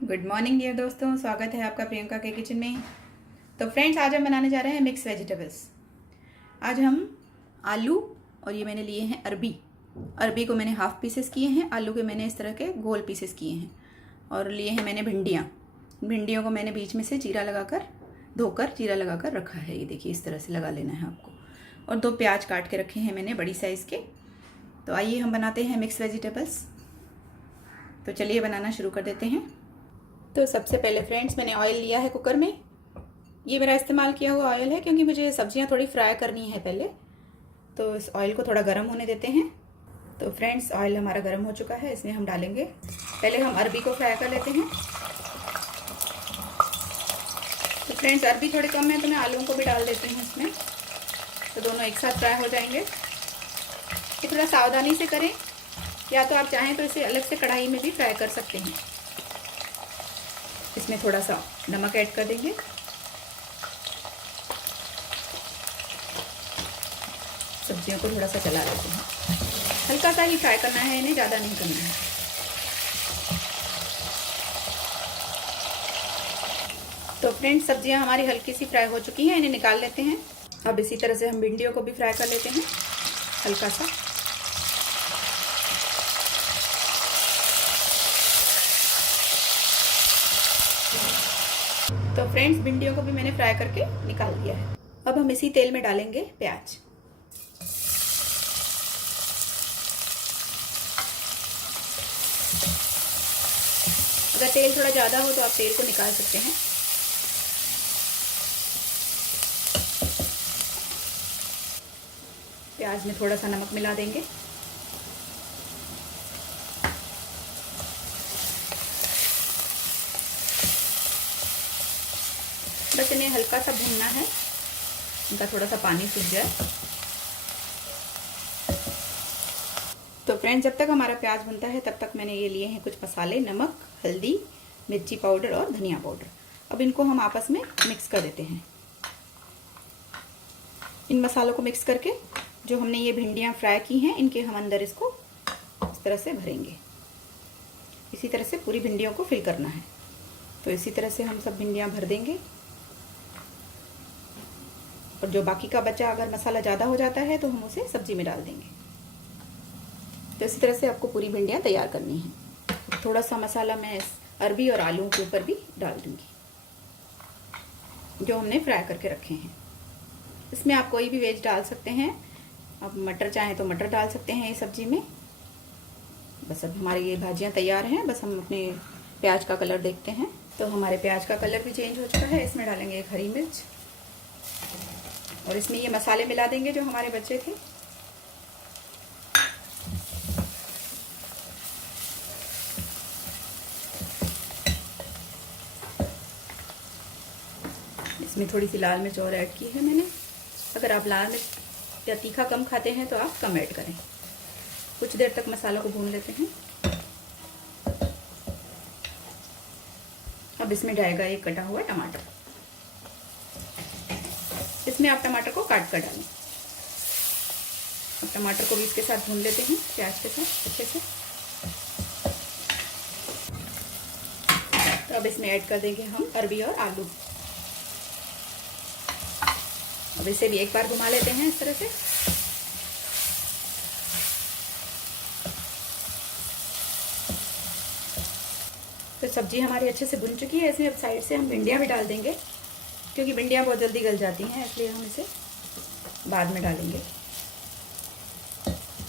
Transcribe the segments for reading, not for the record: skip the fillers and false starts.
Good morning dear दोस्तों, स्वागत है आपका प्रियंका के किचन में। तो फ्रेंड्स, आज हम बनाने जा रहे हैं मिक्स वेजिटेबल्स। आज हम आलू और ये मैंने लिए हैं अरबी को मैंने हाफ पीसेस किए हैं, आलू के मैंने इस तरह के गोल पीसेस किए हैं, और लिए हैं मैंने भिंडियों को मैंने बीच में से धोकर जीरा लगाकर रखा है। ये देखिए, इस तरह से लगा लेना है आपको। और 2 प्याज काट के रखे हैं मैंने बड़ी साइज़ के। तो आइए हम बनाते हैं मिक्स वेजिटेबल्स। तो चलिए बनाना शुरू कर देते हैं। तो सबसे पहले फ्रेंड्स, मैंने ऑयल लिया है कुकर में। ये मेरा इस्तेमाल किया हुआ ऑयल है क्योंकि मुझे सब्जियां थोड़ी फ्राई करनी है पहले। तो इस ऑयल को थोड़ा गर्म होने देते हैं। तो फ्रेंड्स, ऑयल हमारा गर्म हो चुका है, इसमें हम डालेंगे। पहले हम अरबी को फ्राई कर लेते हैं। तो फ्रेंड्स, अरबी थोड़ी कम है तो मैं आलूओं को भी डाल देती हूँ इसमें, तो दोनों एक साथ फ्राई हो जाएंगे। ये थोड़ा सावधानी से करें, या तो आप चाहें तो इसे अलग से कढ़ाई में भी फ्राई कर सकते हैं। इसमें थोड़ा सा नमक ऐड कर देंगे। सब्जियों को थोड़ा सा चला लेते हैं। हल्का सा ही फ्राई करना है इन्हें, ज़्यादा नहीं करना है। तो फ्रेंड्स, सब्जियां हमारी हल्की सी फ्राई हो चुकी हैं, इन्हें निकाल लेते हैं। अब इसी तरह से हम भिंडियों को भी फ्राई कर लेते हैं हल्का सा। तो फ्रेंड्स, भिंडियों को भी मैंने फ्राई करके निकाल दिया है। अब हम इसी तेल में डालेंगे प्याज। अगर तेल थोड़ा ज़्यादा हो तो आप तेल को निकाल सकते हैं। प्याज में थोड़ा सा नमक मिला देंगे। बस इन्हें हल्का सा भूनना है, इनका थोड़ा सा पानी सूख जाए। तो फ्रेंड्स, जब तक हमारा प्याज भुनता है तब तक मैंने ये लिए हैं कुछ मसाले, नमक, हल्दी, मिर्ची पाउडर और धनिया पाउडर। अब इनको हम आपस में मिक्स कर देते हैं। इन मसालों को मिक्स करके जो हमने ये भिंडियाँ फ्राई की हैं, इनके हम अंदर इसको इस तरह से भरेंगे। इसी तरह से पूरी भिंडियों को फिल करना है। तो इसी तरह से हम सब भिंडियाँ भर देंगे। और जो बाकी का बचा, अगर मसाला ज़्यादा हो जाता है तो हम उसे सब्जी में डाल देंगे। तो इसी तरह से आपको पूरी भिंडियाँ तैयार करनी है। थोड़ा सा मसाला मैं अरबी और आलू के ऊपर भी डाल दूंगी, जो हमने फ्राई करके रखे हैं। इसमें आप कोई भी वेज डाल सकते हैं। आप मटर चाहें तो मटर डाल सकते हैं ये सब्जी में। बस अब हमारी ये भाजियाँ तैयार हैं। बस हम अपने प्याज का कलर देखते हैं। तो हमारे प्याज का कलर भी चेंज हो चुका है। इसमें डालेंगे एक हरी मिर्च, और इसमें ये मसाले मिला देंगे जो हमारे बचे थे। इसमें थोड़ी सी लाल मिर्च और ऐड की है मैंने। अगर आप लाल मिर्च या तीखा कम खाते हैं तो आप कम ऐड करें। कुछ देर तक मसाला को भून लेते हैं। अब इसमें जाएगा एक कटा हुआ टमाटर। इसमें आप टमाटर को काट कर डालें। अब टमाटर को भी इसके साथ भून लेते हैं, प्याज के साथ अच्छे से। तो अब इसमें ऐड कर देंगे हम अरबी और आलू। अब इसे भी एक बार घुमा लेते हैं इस तरह से। तो सब्जी हमारी अच्छे से भुन चुकी है। इसमें अब साइड से हम भिंडियाँ भी डाल देंगे, क्योंकि भिंडियाँ बहुत जल्दी गल जाती हैं, इसलिए हम इसे बाद में डालेंगे।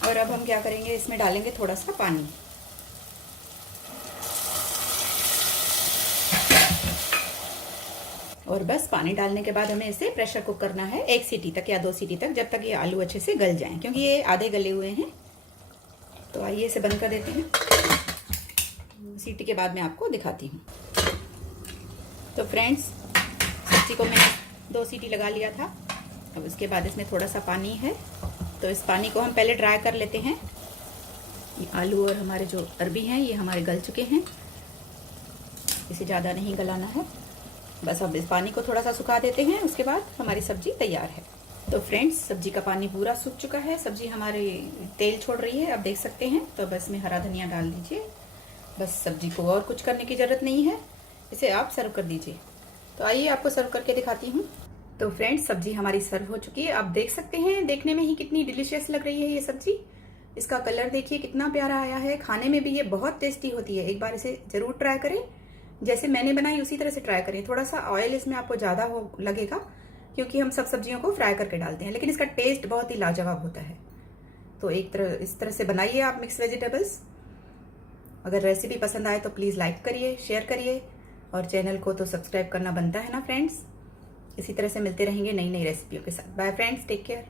और अब हम क्या करेंगे, इसमें डालेंगे थोड़ा सा पानी। और बस पानी डालने के बाद हमें इसे प्रेशर कुक करना है 1 सीटी तक या 2 सीटी तक, जब तक ये आलू अच्छे से गल जाएं, क्योंकि ये आधे गले हुए हैं। तो आइए इसे बंद कर देते हैं। सीटी के बाद मैं आपको दिखाती हूँ। तो फ्रेंड्स, सब्जी को मैंने 2 सीटी लगा लिया था। अब इसके बाद इसमें थोड़ा सा पानी है, तो इस पानी को हम पहले ड्राई कर लेते हैं। ये आलू और हमारे जो अरबी हैं ये हमारे गल चुके हैं, इसे ज़्यादा नहीं गलाना है। बस अब इस पानी को थोड़ा सा सुखा देते हैं, उसके बाद हमारी सब्जी तैयार है। तो फ्रेंड्स, सब्जी का पानी पूरा सूख चुका है। सब्जी हमारी तेल छोड़ रही है, आप देख सकते हैं। तो बस में हरा धनिया डाल दीजिए। बस सब्जी को और कुछ करने की ज़रूरत नहीं है, इसे आप सर्व कर दीजिए। तो आइए आपको सर्व करके दिखाती हूँ। तो फ्रेंड्स, सब्जी हमारी सर्व हो चुकी है। आप देख सकते हैं, देखने में ही कितनी डिलीशियस लग रही है ये सब्जी। इसका कलर देखिए कितना प्यारा आया है। खाने में भी ये बहुत टेस्टी होती है। एक बार इसे ज़रूर ट्राई करें। जैसे मैंने बनाई उसी तरह से ट्राई करें। थोड़ा सा ऑयल इसमें आपको ज़्यादा हो लगेगा, क्योंकि हम सब सब्जियों को फ्राई करके डालते हैं, लेकिन इसका टेस्ट बहुत ही लाजवाब होता है। तो इस तरह से बनाइए आप मिक्स वेजिटेबल्स। अगर रेसिपी पसंद आए तो प्लीज़ लाइक करिए, शेयर करिए, और चैनल को तो सब्सक्राइब करना बनता है ना फ्रेंड्स। इसी तरह से मिलते रहेंगे नई नई रेसिपियों के साथ। Bye friends, take care.